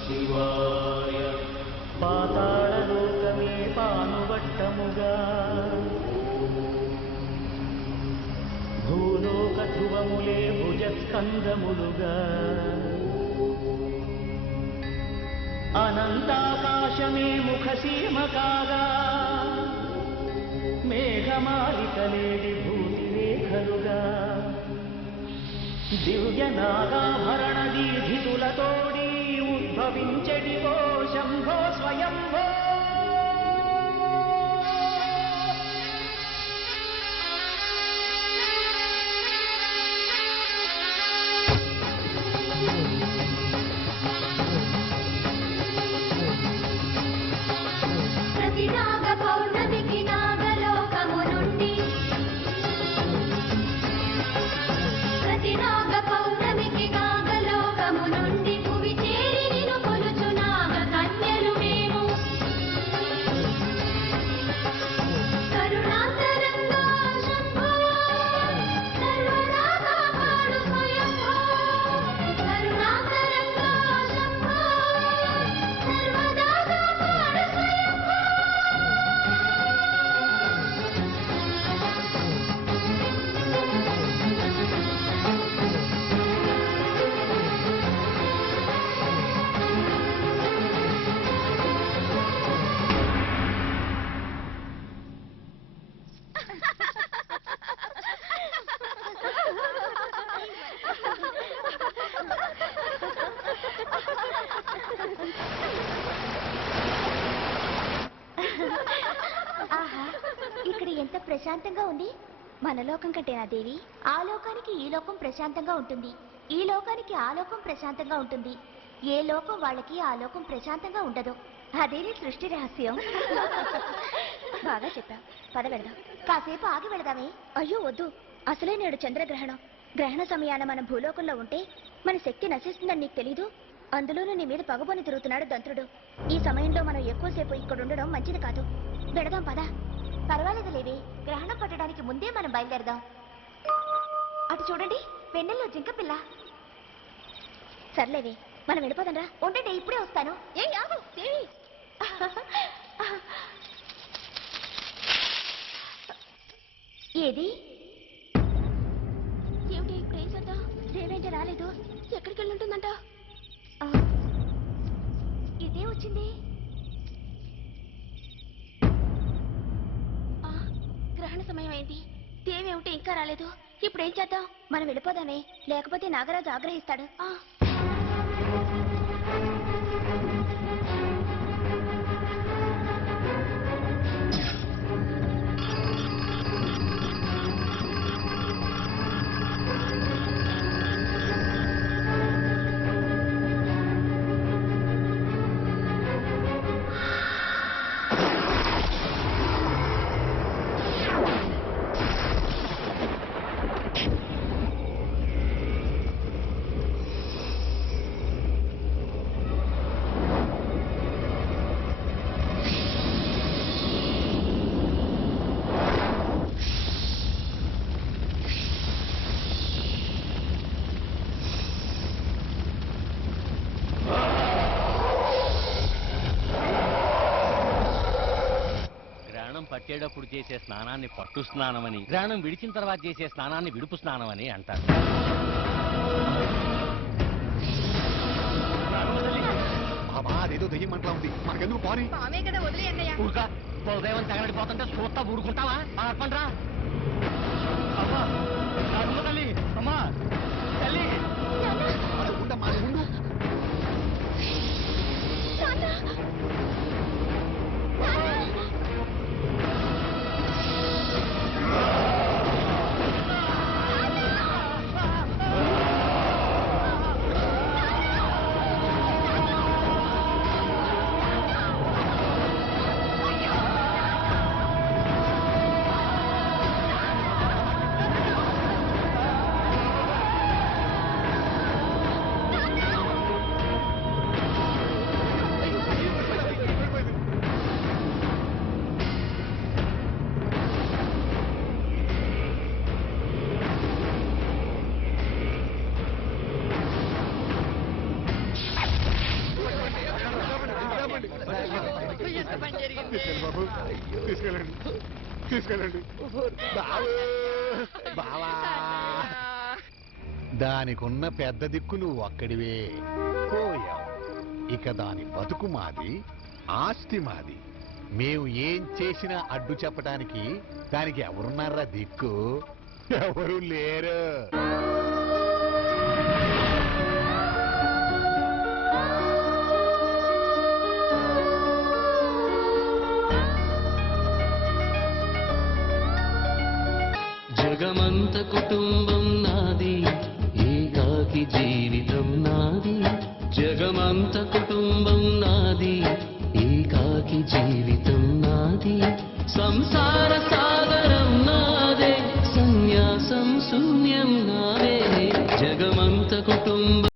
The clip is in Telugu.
శివాయ పాతాళలోకమే పానువట్టముగా భూలోక ధ్రువములే భుజస్కందములుగా అనంతాకాశమే ముఖసీమ కాగా మేఘమాలికలేడి భూతిరేఖలుగా దివ్య నాగాభరణ దీధితులతోడి ఉద్భవించడివో శంభో స్వయంభో ప్రశాంతంగా ఉంది. మన లోకం కంటేనా దేవి? ఆ లోకానికి ఈ లోకం ప్రశాంతంగా ఉంటుంది, ఈ లోకానికి ఆ లోకం ప్రశాంతంగా ఉంటుంది. ఏ లోకం వాళ్ళకి ఆ లోకం ప్రశాంతంగా ఉండదు. అదేనే సృష్టి రహస్యం. బాగా చెప్పా. పద వెళదాం. కాసేపు ఆగి వెళదామే. అయ్యో వద్దు, అసలే నేడు చంద్రగ్రహణం. గ్రహణ సమయాన మనం భూలోకంలో ఉంటే మన శక్తి నశిస్తుందని నీకు తెలీదు. అందులోనూ నీ మీద పగబోని తిరుగుతున్నాడు దంత్రుడు. ఈ సమయంలో మనం ఎక్కువసేపు ఇక్కడ ఉండడం మంచిది కాదు. వెళదాం పద. పర్వాలేదు లేవి, గ్రహణం పట్టడానికి ముందే మనం బయలుదేరదాం. అటు చూడండి, పెన్నెల్లో జింక పిల్ల. సర్లేవి, మనం వెళ్ళిపోదంరా. ఉండండి, ఇప్పుడే వస్తాను. ఏ ఆగు దేవి. ఏది ఏమిటి ఇప్పుడు ఏం చేద్దాం? దేవేంద్ర రాలేదు. ఎక్కడికి వెళ్ళి ఉంటుందంట? ఇదే వచ్చింది. గ్రహణ సమయం ఏంటి? దేవేమిటి ఇంకా రాలేదు. ఇప్పుడు ఏం చేద్దాం? మనం వెళ్ళిపోదామే, లేకపోతే నాగరాజు ఆగ్రహిస్తాడు. పట్టేటప్పుడు చేసే స్నానాన్ని పట్టు స్నానమని, గ్రహణం విడిచిన తర్వాత చేసే స్నానాన్ని విడుపు స్నానమని అంటారు. అదేదో దెయ్యం మంటలా ఉంది, మనకెందుకు పోనీ? ఊరుగా బహుదైవం తగలడిపోతుంటే చూస్తా ఊరుకుంటావా? ఆర్పండ్రా. అమ్మా తల్లి, అమ్మా తల్లి. ఎంత పని జరిగింది? తీసుకెళ్ళండి బాబు తీసుకెళ్ళండి తీసుకెళ్ళండి బాబు బావా దానికున్న పెద్ద దిక్కు నువ్వు ఒక్కడివే పోయావు. ఇక దాని బతుకు మాది, ఆస్తి మాది. మేము ఏం చేసినా అడ్డు చెప్పడానికి దానికి ఎవరున్నారా దిక్కు? ఎవరు లేరు. జగమంత కుటుంబం నాది, ఏకాకి జీవితం నాది. జగమంత కుటుంబం నాది,